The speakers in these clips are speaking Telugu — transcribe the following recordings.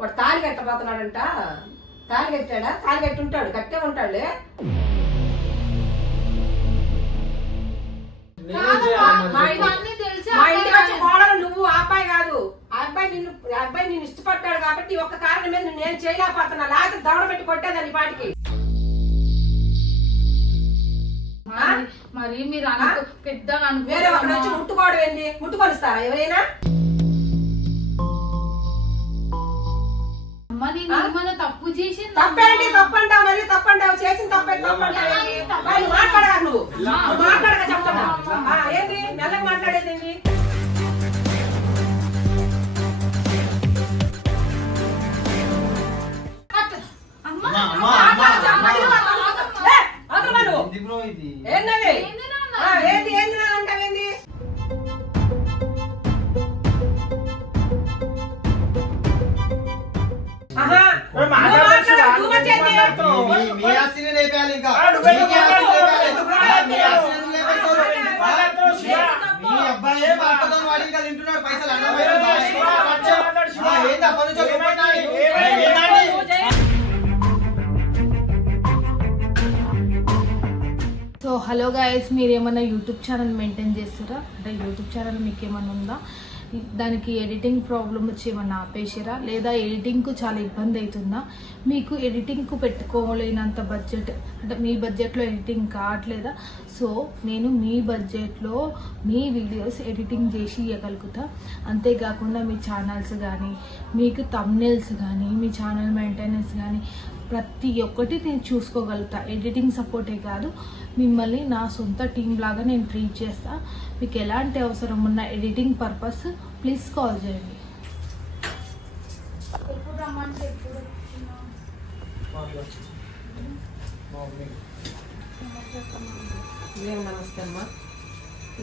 వాడు తాళి కట్టబోతున్నాడంట. తాళి కట్టాడా? తాళి కట్టి ఉంటాడు, కట్టే ఉంటాడులే. మా ఇంటికి వచ్చి కోడలు నువ్వు, ఆ అబ్బాయి కాదు. ఆ అబ్బాయి నిన్ను ఇష్టపడ్డాడు కాబట్టి ఒక్క కారణం మీద నేను చేయలేకపోతున్నా. లేకపోతే దవడ పెట్టి కొట్టేదాన్ని పాటికి. మరి మీరు పెద్దగా వేరే ఒకటి వచ్చి ముట్టుకోవడం ఏంది? ముట్టుకొనిస్తారా ఎవరైనా? తప్పు చేసి తప్పేంటి? తప్పంటావు, మరి తప్పంటావు. చేసిన తప్పంటావు. మాట్లాడగా నువ్వు మాట్లాడగా చెప్తున్నా. ఏంది మెల్లగా మాట్లాడేది? ఏంది ఏంది ఏంది అంటావేంది? సో హలో గైస్, మీరు ఏమైనా యూట్యూబ్ ఛానల్ మెయింటైన్ చేస్తారా? అంటే యూట్యూబ్ ఛానల్ మీకు ఏమైనా ఉందా? దానికి ఎడిటింగ్ ప్రాబ్లమ్ వచ్చి ఏమన్నా ఆపేసారా? లేదా ఎడిటింగ్కు చాలా ఇబ్బంది అవుతుందా? మీకు ఎడిటింగ్కు పెట్టుకోలేనంత బడ్జెట్, అంటే మీ బడ్జెట్లో ఎడిటింగ్ కావట్లేదా? సో నేను మీ బడ్జెట్లో మీ వీడియోస్ ఎడిటింగ్ చేసి ఇవ్వగలుగుతా. అంతేకాకుండా మీ ఛానల్స్ కానీ, మీకు థంబ్నెయిల్స్ కానీ, మీ ఛానల్ మెయింటెనెన్స్ కానీ ప్రతి ఒక్కటి నేను చూసుకోగలుగుతా. ఎడిటింగ్ సపోర్టే కాదు, మిమ్మల్ని నా సొంత టీం లాగా నేను ట్రీట్ చేస్తా. మీకు ఎలాంటి అవసరం ఉన్న ఎడిటింగ్ పర్పస్ ప్లీజ్ కాల్ చేయండి. ఏం నమస్తే అమ్మా.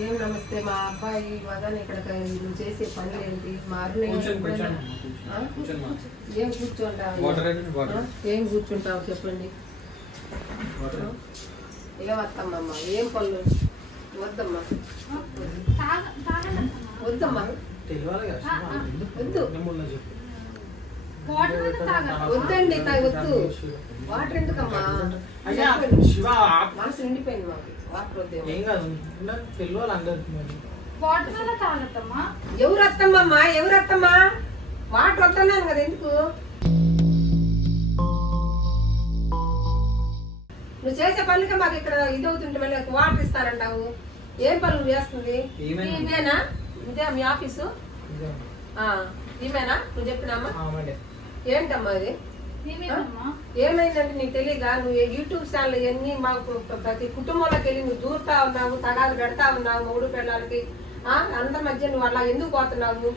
ఏం నమస్తే. మా అబ్బాయి వదన్ ఇక్కడ నువ్వు చేసే పని ఏంటి? మా అరుణ ఏం కూర్చుంటావు? ఏం కూర్చుంటావు చెప్పండి. ఏమత్తమ్మా? ఏం పనులు? వద్దమ్మా, వద్దమ్మా, వద్దు, వద్దండి, వద్దు. వాటర్ ఎందుకమ్మా? మనసు నిండిపోయింది మాకు. వాటర్ వద్దు. ఎవరు వద్దమ్మా? ఎవరు వద్దమ్మా? వాటర్ వద్దన్నాను కదా. ఎందుకు నువ్వు చేసే పనులకే మాకు ఇక్కడ ఇది అవుతుంటే మళ్ళీ వాటర్ ఇస్తానంటావు. ఏం పనులు చేస్తుంది? ఇదేనా? ఇదే మీ ఆఫీసు? ఇవేనా నువ్వు చెప్పినామా? ఏంటమ్మా అది? ఏమైందంటే నీకు తెలియదా? నువ్వు యూట్యూబ్ ఛానల్ ఎన్ని మాకు ప్రతి కుటుంబంలోకి వెళ్ళి నువ్వు దూరుతా ఉన్నావు, తగాలు పెడతా ఉన్నావు మూడు పిల్లలకి. అందరి మధ్య నువ్వు అలా ఎందుకు పోతున్నావు?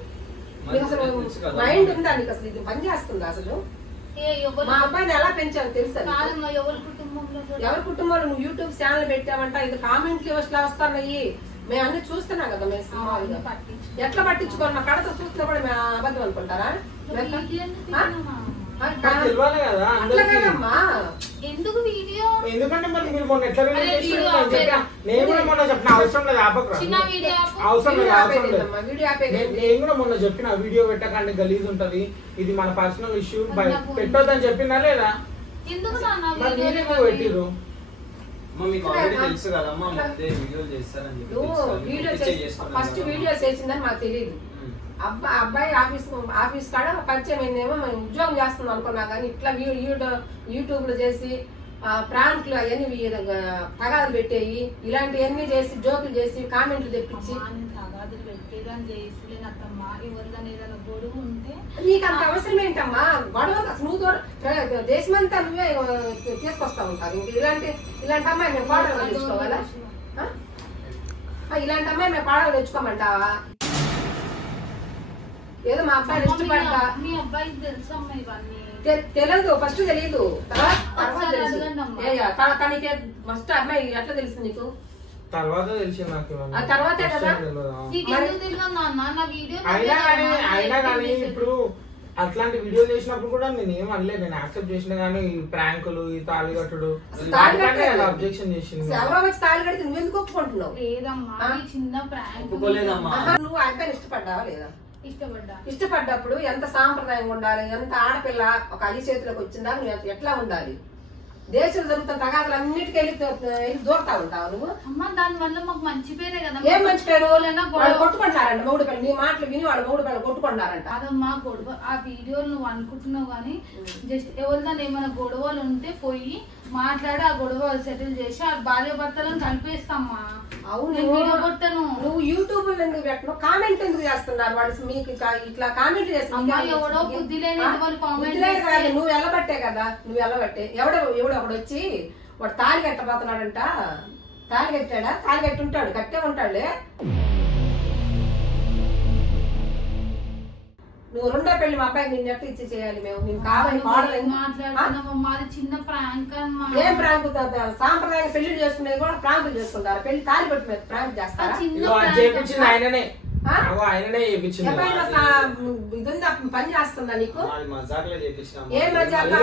నీకు అసలు మైండ్ ఉందా? నీకు అసలు ఇది పని చేస్తుందా? అసలు మా అబ్బాయిని ఎలా పెంచావు తెలుసా? ఎవరి కుటుంబంలో నువ్వు యూట్యూబ్ ఛానల్ పెట్టావంట. ఇది కామెంట్లు వస్తున్నాయి, మేము అన్ని చూస్తున్నాం కదా. మేము సినిమాలు ఎట్లా పట్టించుకోవాలి? మా కడతో చూస్తున్నా కూడా మేము అబద్ధం అనుకుంటారా? ఎందుకంటే మరి మీరు మొన్న ఎట్లా నేను కూడా మొన్న చెప్పిన అవసరం లేదు, అవసరం లేదు. నేను కూడా మొన్న చెప్పిన వీడియో పెట్టకండి గలీజ్ ఉంటది, ఇది మన పర్సనల్ ఇష్యూ, పెట్టొద్దని చెప్పినా లేదా? పెట్టిరు ఫస్ట్ వీడియో చేసిందని మాకు తెలియదు. అబ్బాయి ఆఫీస్ కాడ పరిచయం అయిందేమో, మేము ఉద్యోగం చేస్తున్నాం అనుకున్నా. కానీ ఇట్లా యూట్యూబ్ లో చేసి ప్రాంక్లు అవన్నీ తగాదులు పెట్టేయి, ఇలాంటివన్నీ చేసి జోకులు చేసి కామెంట్లు తెప్పించి నీకు అంత అవసరం ఏంటమ్మా? గొడవ నువ్వు దేశమంతా నువ్వే తీసుకొస్తా ఉంటావు. ఇంక ఇలాంటి అమ్మాయి మేము పాటలు తెచ్చుకోవాలా? ఇలాంటి అమ్మాయి మేము పాటలు తెచ్చుకోమంటావా? ఏదో మా అబ్బాయి ఇష్టపడతా. తెలియదు, ఫస్ట్ తెలియదు, తర్వాత తెలుసు. ఫస్ట్ అమ్మాయి ఎట్లా తెలుసు నీకు? తర్వాత తెలిసింది నాకు. తర్వాతే కదా. అయినా కానీ ఇప్పుడు అట్లాంటి వీడియో చేసినప్పుడు కూడా నేను ఏం అనలేదు, నేను యాక్సెప్ట్ చేసిన. కానీ ఈ ప్రాంకులు, ఈ తాళి కట్టుడు అబ్జెక్షన్ చేసింది. ఎవరో వచ్చి తాళి కడితే నువ్వు ఎందుకు ఒప్పుకుంటున్నావు? లేదమ్మా, చిన్న ప్రాంక్. నువ్వు అబ్బాయిని ఇష్టపడ్డావా లేదా? ఇష్టపడ్డప్పుడు ఎంత సాంప్రదాయంగా ఉండాలి, ఎంత ఆడపిల్ల ఒక అయ్యి చేతిలోకి వచ్చిందా నువ్వు ఎట్లా ఉండాలి? దేశం జరుగుతున్న తగాదులు అన్నిటికీ వెళ్ళి దూరతా ఉంటావు నువ్వు. దాని వల్ల మాకు మంచి పేరే కదా. ఏం మంచి పేరు? వాళ్ళు కొట్టుకుంటారంట, మూడు పిల్లలు నీ మాటలు విని వాళ్ళు మూడు పిల్లలు కొట్టుకుంటారంట. అదమ్మా గొడవ ఆ వీడియోలు నువ్వు అనుకుంటున్నావు కానీ జస్ట్ ఎవరిదాన్ని ఏమైనా గొడవలు ఉంటే పోయి మాట్లాడి ఆ గొడవ సెటిల్ చేసి ఆ భార్య భర్తలను కలిపేస్తామ్మా. అవును, కొట్టను. నువ్వు యూట్యూబ్ ఎందుకు పెట్టను, కామెంట్ ఎందుకు చేస్తున్నారు వాళ్ళు? మీకు ఇట్లా కామెంట్ చేస్తున్నారు. ఎవడో బుద్ధి లేని నువ్వు వెళ్ళబట్టే కదా, నువ్వు వెళ్ళబట్టే. ఎవడో ఒకడు వచ్చి వాడు తాళి కట్టబోతున్నాడంట. తాళి కట్టాడా? తాళి కట్టి ఉంటాడు, కట్టే ఉంటాడులే. నువ్వు రెండో పెళ్లి మా అబ్బాయికి నిన్ను ఎట్లా ఇచ్చి చేయాలి? మేము నేను కావాలి చిన్న ప్రాంక్. ఏం ప్రాంక్? సాంప్రదాయంగా పెళ్లి చేసుకునేది కూడా ప్రాంకులు చేసుకుంటారు. పెళ్లి తాళి పెట్టి మీద ప్రాంక్ చేస్తారా? పని చేస్తుందా నీకు? ఏం మజాక్?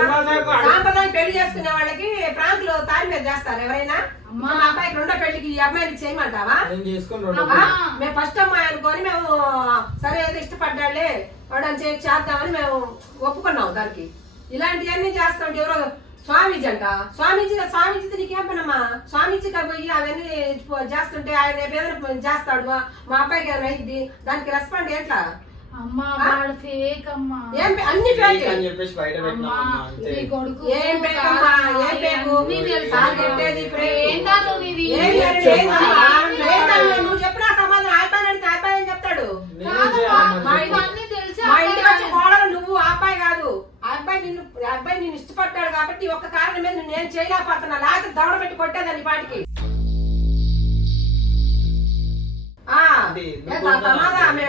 సాంప్రదాయం పెళ్లి చేసుకునే వాళ్ళకి ప్రాంకులు తాళి మీద చేస్తారు ఎవరైనా? మా అబ్బాయికి రెండో పెళ్లికి ఈ అమ్మాయికి చేయమంటావా? మేము ఫస్ట్ అమ్మాయి అనుకొని మేము సరే ఏదో ఇష్టపడ్డాళ్లే వాడు అని చేద్దామని మేము ఒప్పుకున్నాం దానికి. ఇలాంటివన్నీ చేస్తాం. ఎవరో స్వామీజీ అంట, స్వామీజీ నీకేం పనమ్మా? స్వామీజీ పోయి అవన్నీ చేస్తుంటే ఆయన ఏదైనా చేస్తాడు, మా అబ్బాయికి ఏమైనా అయింది, దానికి రెస్పాండ్ ఎట్లా? అన్ని ఫేక్. నువ్వు చెప్పిన సమాధానం అయిపోయినట్టు అయిపోయని చెప్తాడు. మా ఇంటికి వచ్చి కోడలు నువ్వు, ఆ అబ్బాయి కాదు. ఆ అబ్బాయి నిన్ను ఇష్టపడ్డాడు కాబట్టి ఒక్క కారణం మీద నేను చేయలేకపోతున్నా, లేకపోతే దవడ పెట్టి కొట్టేదాన్ని పాటికి.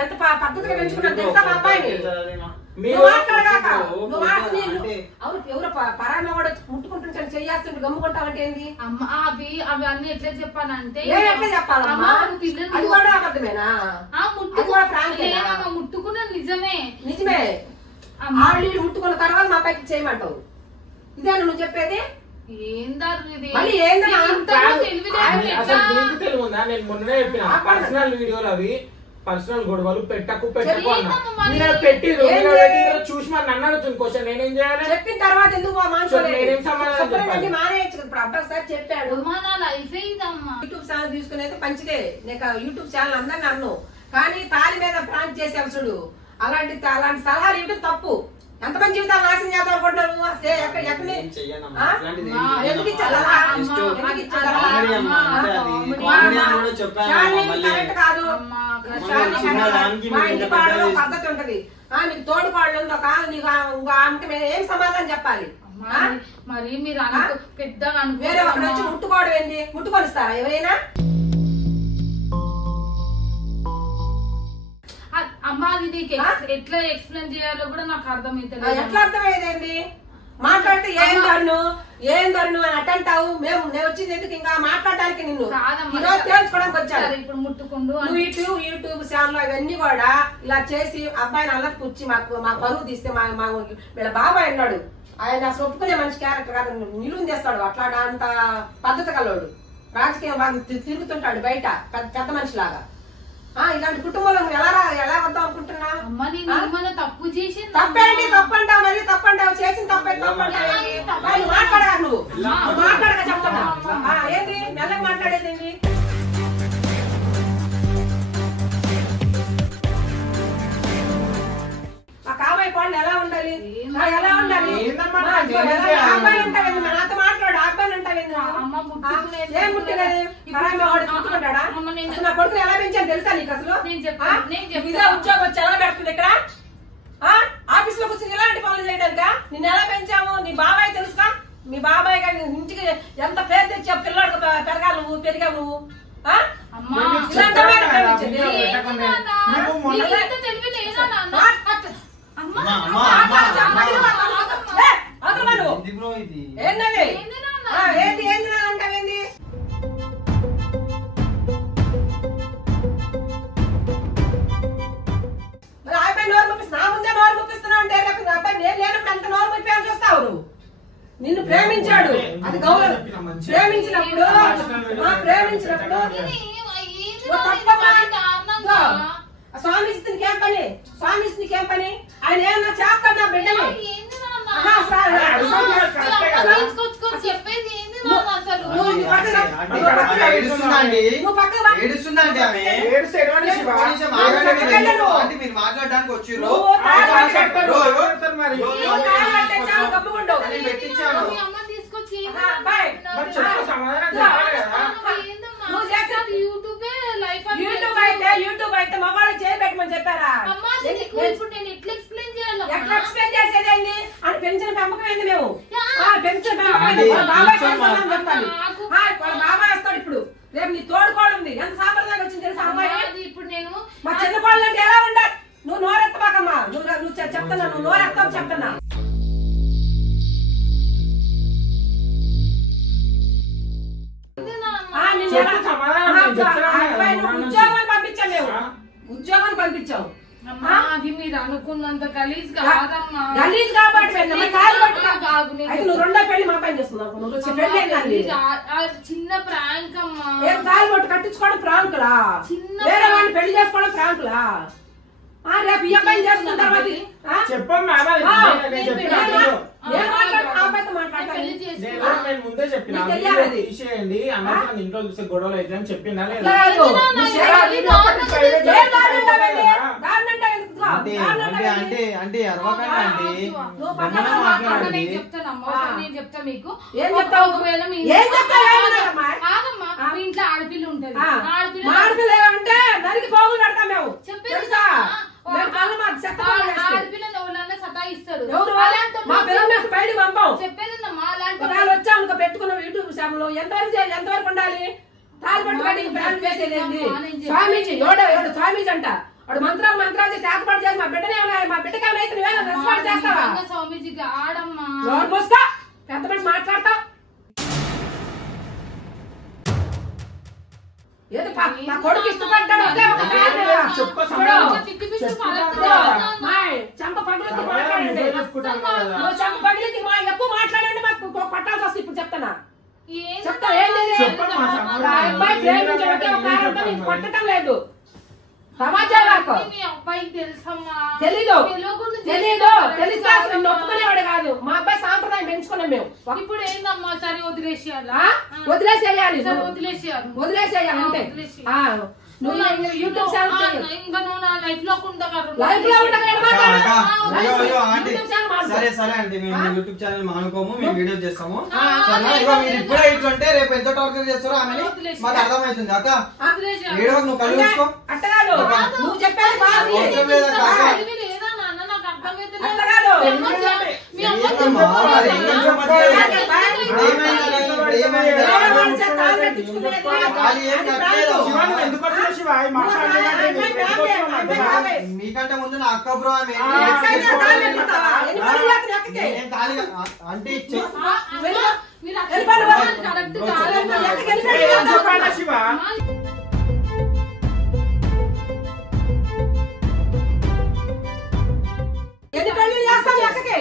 ఎంత పద్ధతిగా పెంచుకున్నా తెలుసా మా అబ్బాయిని? ఎవరు పరాయి కూడా ముట్టుకుంటుంటే చేస్తుంటే గమ్ముకుంటావంటే ఏంది? అవి అన్ని ఎట్లా చెప్పానంటే ఎట్లా చెప్పాలమ్మా? అది కూడా అబద్ధమేనా? ముట్టుకున్న నిజమే ఆల్రెడీ ముట్టుకున్న తర్వాత మా అబ్బాయికి చేయమంటావు. ఇదేనా నువ్వు చెప్పేది? పర్సనల్ గొడవలు పెట్టకు పెట్టి చూసి మరి నన్ను అడుగుతుంది క్వశ్చన్ నేనేం చేయాలి? చెప్పిన తర్వాత ఎందుకు మానేయచ్చు? ఇప్పుడు అబ్బాయి సార్ చెప్పాడు యూట్యూబ్ ఛానల్ తీసుకునేది మంచిదే. నీకు యూట్యూబ్ ఛానల్ అందరిని అన్ను, కానీ తాళి మీద ప్రాంక్ చేసావు చూడు, అలాంటి సలహాలు ఇవ్వడం తప్పు. ఎంతమంది జీవితాలు నాశనం చేద్దాం అనుకుంటున్నారు? పద్ధతి ఉంటది. నీకు తోడుకోళ్ళు నీకు ఆమెకి ఏం సమాధానం చెప్పాలి? మరి మీరు పెద్దగా వేరే ఒకటి వచ్చి ముట్టుకోవడం ఏంది? ముట్టుకొనిస్తారా ఎవరైనా? అమ్మా ఇది ఎట్లా ఎక్స్ప్లెయిన్ చేయాలో కూడా నాకు అర్థమైతే ఎట్లా అర్థమయ్యేదేంటి? మాట్లాడితే ఏం ధరను అని అట్టంటావు. నేను వచ్చింది ఎందుకు ఇంకా మాట్లాడడానికి? నిన్ను తేల్చుకోవడానికి వచ్చాను. ఇప్పుడు ముట్టుకుండు యూట్యూబ్ ఛానల్ అవన్నీ కూడా ఇలా చేసి అబ్బాయిని అల్లరి కూర్చి మా పరువు తీస్తే వీళ్ళ బాబాయ్ అన్నాడు, ఆయన అసలు ఒప్పుకునే మంచి క్యారెక్టర్ కాదు, నిలువు చేస్తాడు. అట్లా అంత పద్ధతి కలవాడు, రాజకీయం తిరుగుతుంటాడు బయట పెద్ద మనిషిలాగా. ఇలాంటి కుటుంబంలో ఎలా వద్దాం అనుకుంటున్నా? తప్పు చేసి తప్పేంటి? తప్పంటావు, మరి తప్పంటావు, చేసిన తప్పంటావు. మాట్లాడగా నువ్వు మాట్లాడగా చెప్తున్నా ఏంటి మెల్లగా మాట్లాడేది? మా కాబోయే కోళ్ళు ఎలా ఉండాలి? ఎలా ఉండాలి? అబ్బాయి ఉంటావేంది? నాతో మాట్లాడు. అబ్బాయి ఉంటావేంది? ఏం ముట్టలేదు. ముట్టుకుంటాడా? నా కొడుకుని ఎలా పెంచాను తెలుసా నీకు? అసలు ఇదే ఉద్యోగం వచ్చి ఎలా పెడుతుంది ఇక్కడ? ఆఫీస్ లో కూర్చొని ఇలాంటి పనులు చేయడానిక? నిన్ను ఎలా పెంచాము? నీ బాబాయ్ తెలుసుగా? మీ బాబాయ్ గారి ఇంటికి ఎంత పేరు తెచ్చావు? పిల్లాడు పెరగాలి నువ్వు, పెరిగావు నువ్వు. ఏంది ఏంది అంటావేంది? అబ్బాయి నోరు ముప్పిస్తున్నా, నా ముందే నోరు ముప్పిస్తున్నావు అంటే అబ్బాయి నేను లేనప్పుడు ఎంత నోరు ముప్పాను చూస్తావు నువ్వు. నిన్ను ప్రేమించాడు, అది గౌరవం. ప్రేమించినప్పుడు స్వామిస్త్రీకేం పని? స్వామిస్త్రీకేం పని? ఆయన ఏమన్నా చేస్తాడు నా బిడ్డని? మాట్లాడడానికి వచ్చి యూట్యూబ్ అయితే మగవాళ్ళు చేయబెట్టమని చెప్పారా? ఎట్లా ఎక్స్ప్లెయిన్ చేసేదండి? అని పెన్షన్ పెంపకం ఏంది? మేము పెన్షన్ బాబాయ్ వస్తాడు ఇప్పుడు. రేపు నీ తోడుకోడు ఉంది. ఎంత సాంప్రదాయం వచ్చింది తెలుసా అమ్మాయి? ఇప్పుడు నేను మా చిన్న కోళ్ళు అంటే ఎలా ఉండాలి? నువ్వు నోరెత్తమాకమ్మా. నువ్వు చెప్తున్నా, నువ్వు నోరెత్తావు చెప్తున్నా. ఉద్యోగం పంపించాం మేము. ఉద్యోగం పంపించాం. అది మీరు అనుకున్నంత గలీజ్ కాదమ్మా. గలీజ్ కాబట్టి నువ్వు రెండో పెళ్లి మా పని చేస్తున్నావు. చిన్న ప్రాంక్ అమ్మా. ఏం తాళి పట్టు కట్టించుకోవడం ప్రాంకులా? వేరే వాడిని పెళ్లి చేసుకోవడం ప్రాంకులా? రేపు ఈ అబ్బాయి చేసుకున్న తర్వాత ముందే చెప్పిన తీసేయండి అన్నట్టు ఇంట్లో చూసే గొడవలు అయితే అని చెప్పినా లేదా? అంటే అరవకండి. నేను చెప్తా మీకు. ఒకవేళ మీ ఇంట్లో ఆడపిల్ల ఉంటది. ఆడపిల్ల అంటే నరికి పోగులు పెడతాం మేము. చెప్పేది ఆడపిల్లని ఎవరన్నా సతాయిస్తారు. బయటకు పంపాం. చెప్పేదమ్మా. వచ్చాము పెట్టుకున్నాం యూట్యూబ్ ఛానల్. ఎంతవరకు ఉండాలి? స్వామీజీ ఎవడు స్వామీజీ అంట. వాడు మంత్రాలు చేసి ఏర్పాటు చేసి మా బిడ్డనే మా బిడ్డకి రెస్పాండ్ చేస్తావా? స్వామీజీకి ఆడమ్మా. పెద్ద బిడ్డ మాట్లాడతావు. ఏదో మా కొడుకు ఇష్టపడ్డాడు. చంప పగిలింది మాట్లాడండి. చంప పగిలింది ఎక్కువ మాట్లాడండి. మాకు పట్టాల్సి వస్తుంది. ఇప్పుడు చెప్తానా? చెప్తా అబ్బాయి ప్రేమించడం కొట్టడం లేదు. సమాజాలకు తెలీదు తెలిస్తే అసలు ఒప్పుకునేవాడు కాదు. మా అబ్బాయి సాంప్రదాయం పెంచుకున్నాం మేము. ఇప్పుడు ఏందమ్మా? సరే వదిలేసేయాలి. వదిలేసేయాలి అంతే. యూట్యూబ్ సరే సరే అండి. మేము యూట్యూబ్ ఛానల్ మానుకోము. మేము వీడియో చేస్తాము. మీరు ఇప్పుడే ఇట్లుంటే రేపు ఎంత టార్గెట్ చేస్తారో ఆమె మాకు అర్థమవుతుంది. అక్క వీడియో నువ్వు కళ్ళు చూసుకో. నువ్వు చెప్పాలి. మీకంటే ముందు నా అక్క బ్రో ఆమె అంటే ఎన్ని పెళ్లి చేస్తావు? ఎక్కకి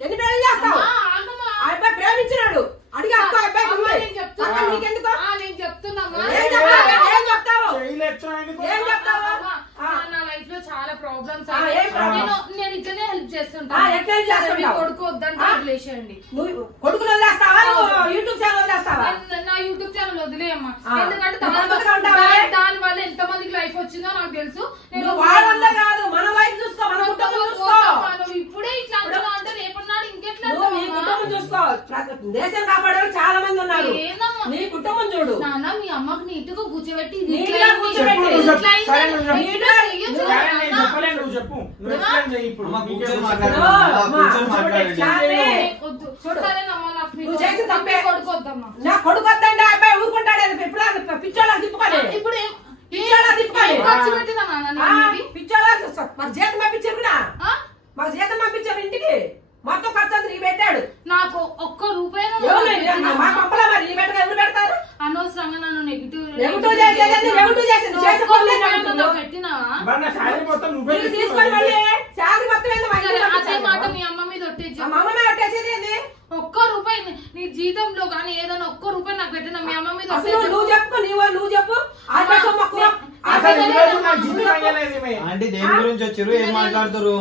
ఎన్ని పెళ్లి చేస్తావు? అబ్బాయి ప్రేమించినాడు. అడిగి అక్క అబ్బాయి నీకెందుకు? నేను చెప్తున్నా. ఏం చెప్తావు? ఏం చెప్తావు? నా లైఫ్ లో చాలా ప్రాబ్లమ్స్. నేను ఇట్లనే హెల్ప్ చేస్తుంటా. కొడుకు వద్దంటే వదిలేసేయండి. నువ్వు కొడుకులు వదిలేస్తావా? YouTube channel వదిలేస్తావా? నా యూట్యూబ్ ఛానల్ వదిలేయమ్మా. ఎందుకంటే దాని వల్ల ఎంత మందికి లైఫ్ వచ్చిందో నాకు తెలుసు. నేను వాళ్ళ కాదు, మన లైఫ్ చూసుకో, మన కుటుంబం చూసుకో. ఇప్పుడే ఇట్లా అంటే రేపటి నాడు ఇంకెట్లా? నీ కుటుంబం చూసుకో. దేశం కాపాడే చాలా మంది ఉన్నారు. నీ కుటుంబం చూడు. నాన్న మీ అమ్మకు నీటుగా కూర్చోబెట్టి నా కొడుకు వద్దండి అబ్బాయి ఊరుకుంటాడు. ఎప్పుడు పిచ్చోళ్ళ తిప్పుకోలే. ఇప్పుడు పిచ్చోళ్ళ మాకు జీతం పంపించారు కూడా. మాకు జీతం పంపించారు ఇంటికి. మొత్తం ఖర్చు అంతా నీ పెట్టాడు. నాకు ఒక్క రూపాయి మా పంపలా మరి నీ పెట్టగా ఎవరు పెడతారు? అనవసరంగా నన్ను నెగిటివ్ తీసుకొని మళ్ళీ శాలరీ మొత్తం అదే మాట మీ అమ్మ మీద ఒట్టేసి. ఒట్టేసేది ఒక్క రూపాయి నీ జీతంలో కానీ ఏదైనా ఒక్క రూపాయి నాకు పెట్టిన మీ అమ్మ మీద నువ్వు చెప్పు. నువ్వు చెప్పు. అంటే దేని గురించి వచ్చారు, ఏం మాట్లాడుతారు?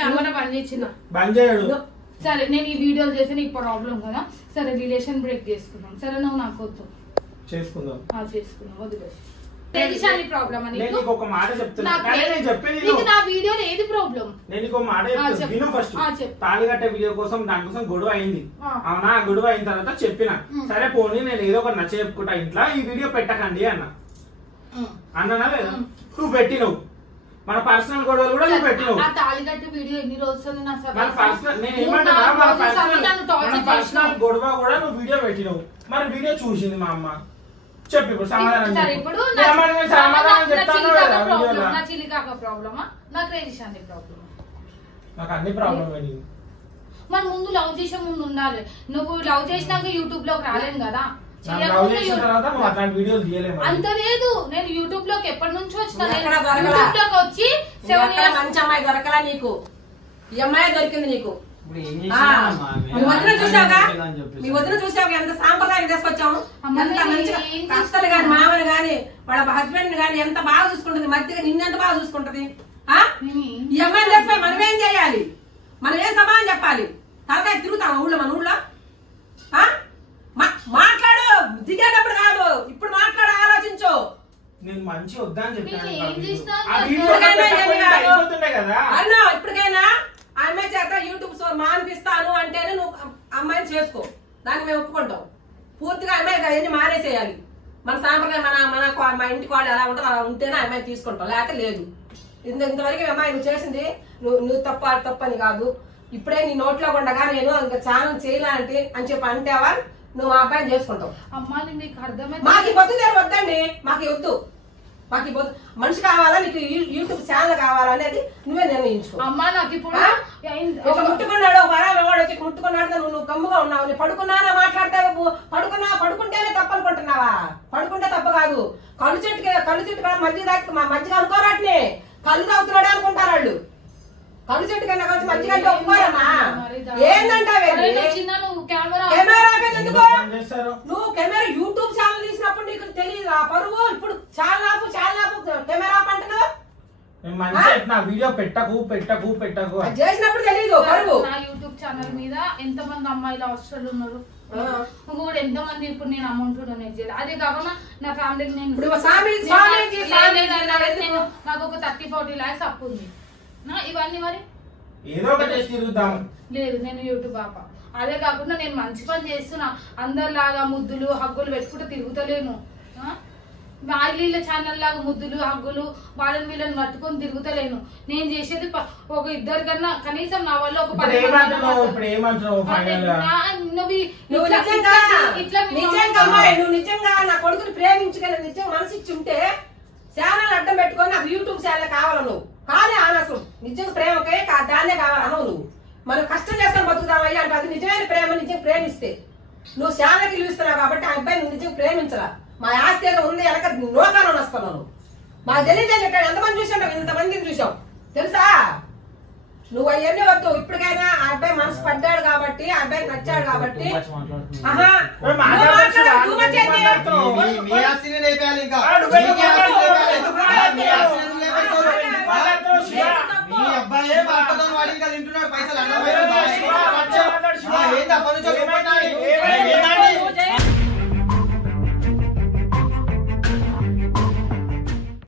కెమెరా బంద్ చేయడు. సరే నేను ఈ వీడియోలు చేసి నీకు ప్రాబ్లం కదా, సరే రిలేషన్ బ్రేక్ చేసుకుందాం. సరే నువ్వు నాకు వద్దు చేసుకుందాం వదిలేసి ప్రాబ్లం అని ఒక మాట చెప్తున్నా. నా వీడియోలో ఏది ప్రాబ్లం? నేను ఒక మాట చెప్తాను. ఫస్ట్ తాళి కట్టే వీడియో కోసం దానికోసం గొడవ అయింది అవునా? గొడవ అయిన తర్వాత చెప్పిన సరే పోనీ నేను ఏదో ఒక నచ్చ చెప్పుకుంటా ఇంట్లో, ఈ వీడియో పెట్టకండి అన్నా లేదా? నువ్వు పెట్టినవు. మన పర్సనల్ గొడవలు కూడా నువ్వు పెట్టినవు. తాళిగట్టు వీడియో ఎన్ని రోజులు నేను ఏమంటున్నా, మన పర్సనల్ గొడవ కూడా నువ్వు వీడియో పెట్టినవు. మరి వీడియో చూసింది మా అమ్మ. చెప్పు ఇప్పుడు సమాధానం నాకు అన్ని ప్రాబ్లం. మన ముందు లవ్ చేసే ముందు ఉండాలి. నువ్వు లవ్ చేసినాక యూట్యూబ్ లోకి రాలేను కదా. అంత లేదు, నేను యూట్యూబ్ లోకి ఎప్పటి నుంచో వచ్చిన. యూట్యూబ్ లోకి వచ్చి మంచి అమ్మాయి దొరకలా నీకు, ఈ అమ్మాయి దొరికింది నీకు. మీ వదిన చూసావు ఎంత సాంప్రదాయం తీసుకొచ్చాము. ఎంత మంచిగా అత్తలు గాని మామని గాని వాళ్ళ హస్బెండ్ గాని ఎంత బాగా చూసుకుంటుంది. మధ్యగా నిన్నెంత బాగా చూసుకుంటది. ఈ అమ్మాయిని తెచ్చిపోయి మనం ఏం చేయాలి? మనం ఏం సమాధానం చెప్పాలి? తలకాయ తిరుగుతాం ఊళ్ళో, మన ఊళ్ళో. మాట్లాడు, దిగేటప్పుడు కాదు, ఇప్పుడు మాట్లాడు, ఆలోచించు. నేను మంచి వద్దని చెప్పాను. ఇప్పటికైనా ఆ అమ్మాయి చేత యూట్యూబ్ మానిపిస్తాను అంటేనే నువ్వు అమ్మాయిని చేసుకో, దానికి మేము ఒప్పుకుంటాం. పూర్తిగా అమ్మాయి అవన్నీ మానేసేయాలి. మన సాంప్రదాయం మన ఇంటికి వాళ్ళు ఎలా ఉంటుందో అలా ఉంటేనే అమ్మాయి తీసుకుంటాం, లేకపోతే లేదు. ఇంతవరకు అమ్మాయి నువ్వు చేసింది నువ్వు తప్పని కాదు. ఇప్పుడే నీ నోట్లో ఉండగా నేను ఇంకా ఛానల్ చేయాలంటే అని చెప్పి అంటేవా నువ్వు ఆ అబ్బాయిని చేసుకుంటావు. మాకు ఈ బతుకు వద్దండి, మాకు వద్దు. మాకు మనిషి కావాలా, నీకు యూట్యూబ్ ఛానల్ కావాలా అనేది నువ్వే నిర్ణయించుకో. అమ్మా నాకు ఇప్పుడు ముట్టుకున్నాడు వాడు వచ్చి ముట్టుకున్నాడు, నువ్వు గమ్ముగా ఉన్నావు. నీ పడుకున్నానా మాట్లాడతావు? పడుకుంటేనే తప్పు అనుకుంటున్నావా? పడుకుంటే తప్పు కాదు. కళ్ళు చెట్టు మధ్య అనుకోరాట్నే కళ్ళు తాగుతున్నాడే అనుకుంటారు వాళ్ళు. కళ్ళు చెట్టు కన్నా కలిసి మధ్య కంటే ఒప్పుకోరమ్మా. ఏందంటావే నువ్వు కెమెరా యూట్యూబ్ ఛానల్ తీసినప్పుడు నీకు తెలియదు ఆ పరువు. ఇప్పుడు చాలా కెమెరా అంటున్నావు. వీడియో పెట్టకు చేసినప్పుడు తెలియదు పరువు. నా యూట్యూబ్ ఛానల్ మీద ఎంత మంది అమ్మాయిలు అవసరాలు ఉన్నారు. ఇంకొకటి ఎంత మంది ఇప్పుడు నేను అమౌంట్ డొనేట్ చేయాలి. అదే కాకుండా నా ఫ్యామిలీకి నేను నాకు ఒక 30-40 lakhs అప్పు ఉంది. ఇవన్నీ మరి ఏదో ఒకటి తిరుగుతాం లేదు. నేను యూట్యూబ్ పాప. అదే కాకుండా నేను మంచి పని చేస్తున్నా. అందరిలాగా ముద్దులు హగ్గులు పెట్టుకుంటూ తిరుగుతలేను. వాళ్ళ ఛానల్ లాగా ముద్దులు హగ్గులు వాళ్ళని వీళ్ళని పట్టుకొని తిరుగుతలేను. నేను చేసేది ఒక ఇద్దరు కన్నా కనీసం నా వల్ల ఒక నువ్వు నిజంగా నా కొడుకుని ప్రేమించగల నిజంగా మనసు ఇచ్చి ఉంటే ఛానల్ అడ్డం పెట్టుకొని నాకు యూట్యూబ్ ఛానల్ కావాలి. నువ్వు కాదే అనవసరం. నిజంగా ప్రేమకే దాన్నే కావాలి అనవు. నువ్వు మనం కష్టం చేసుకొని బతుకుతామయ్యా అంటే అది నిజమైన ప్రేమ. నిజంగా ప్రేమిస్తే నువ్వు ఛానల్కి ఇస్తున్నావు కాబట్టి ఆ అబ్బాయి నువ్వు నిజంగా ప్రేమించరా. మా ఆస్తి ఏదో ఉంది వెనక నోకాలను వస్తున్నావు. మాకు తెలియదే చెప్పాడు. ఎంతమంది చూసావు? ఇంతమందిని చూసావు తెలుసా? నువ్వు అవన్నీ వద్దు. ఇప్పటికైనా ఆ అబ్బాయి మనసు పడ్డాడు కాబట్టి, ఆ అబ్బాయికి నచ్చాడు కాబట్టి